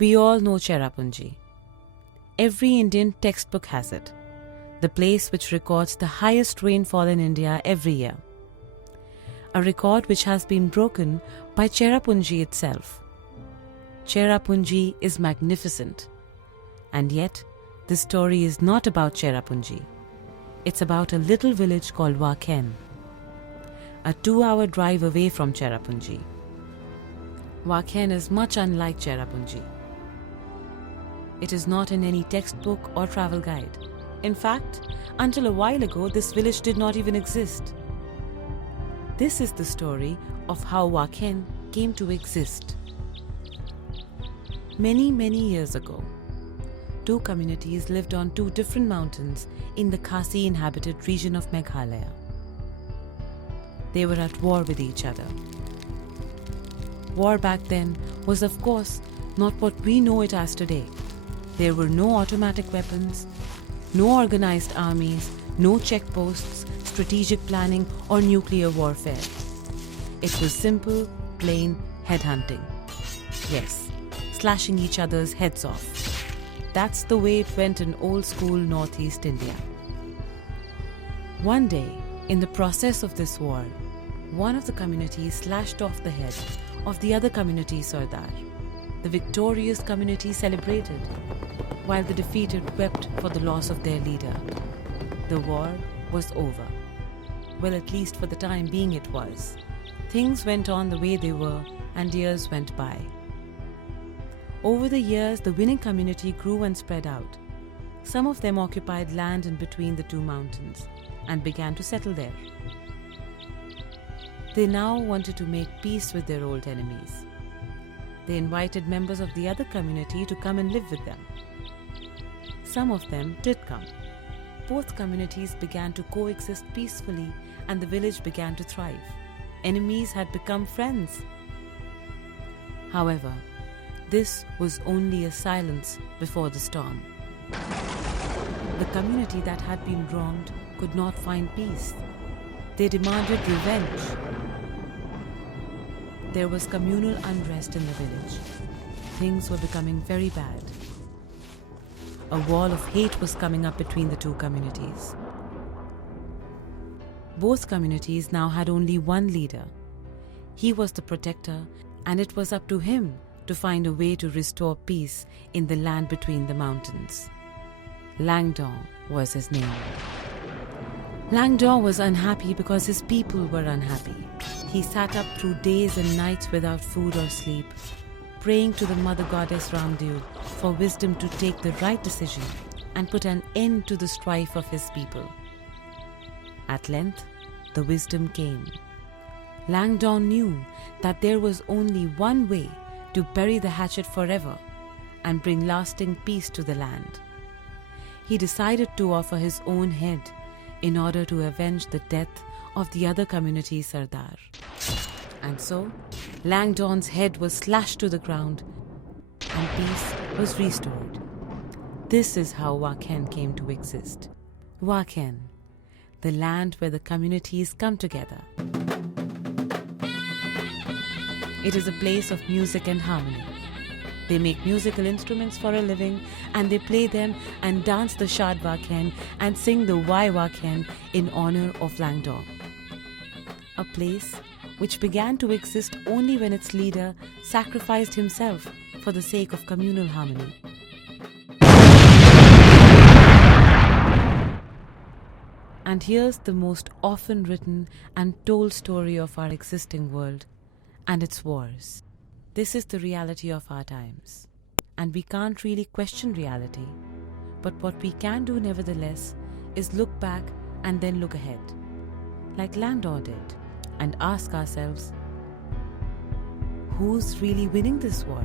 We all know Cherrapunji. Every Indian textbook has it. The place which records the highest rainfall in India every year. A record which has been broken by Cherrapunji itself. Cherrapunji is magnificent. And yet, this story is not about Cherrapunji. It's about a little village called Wahken, a 2-hour drive away from Cherrapunji. Wahken is much unlike Cherrapunji. It is not in any textbook or travel guide. In fact, until a while ago, this village did not even exist. This is the story of how Wahken came to exist. Many, many years ago, 2 communities lived on 2 different mountains in the Khasi-inhabited region of Meghalaya. They were at war with each other. War back then was, of course, not what we know it as today. There were no automatic weapons, no organized armies, no checkposts, strategic planning, or nuclear warfare. It was simple, plain headhunting. Yes, slashing each other's heads off. That's the way it went in old-school Northeast India. One day, in the process of this war, one of the communities slashed off the head of the other community's Sardar. The victorious community celebrated, while the defeated wept for the loss of their leader. The war was over. Well, at least for the time being it was. Things went on the way they were, and years went by. Over the years, the winning community grew and spread out. Some of them occupied land in between the 2 mountains and began to settle there. They now wanted to make peace with their old enemies. They invited members of the other community to come and live with them. Some of them did come. Both communities began to coexist peacefully, and the village began to thrive. Enemies had become friends. However, this was only a silence before the storm. The community that had been wronged could not find peace. They demanded revenge. There was communal unrest in the village. Things were becoming very bad. A wall of hate was coming up between the 2 communities. Both communities now had only one leader. He was the protector, and it was up to him to find a way to restore peace in the land between the mountains. Mawlynnong was his name. Mawlynnong was unhappy because his people were unhappy. He sat up through days and nights without food or sleep, praying to the mother goddess Ramdev for wisdom to take the right decision and put an end to the strife of his people. At length, the wisdom came. Mawlynnong knew that there was only one way to bury the hatchet forever and bring lasting peace to the land. He decided to offer his own head in order to avenge the death of the other community's Sardar. And so, Mawlynnong's head was slashed to the ground and peace was restored. This is how Wahken came to exist. Wahken, the land where the communities come together. It is a place of music and harmony. They make musical instruments for a living, and they play them and dance the Shad Wahken and sing the Wahken in honor of Mawlynnong. A place which began to exist only when its leader sacrificed himself for the sake of communal harmony. And here's the most often written and told story of our existing world and its wars. This is the reality of our times. And we can't really question reality. But what we can do nevertheless is look back and then look ahead, like Mawlynnong did, and ask ourselves, who's really winning this war?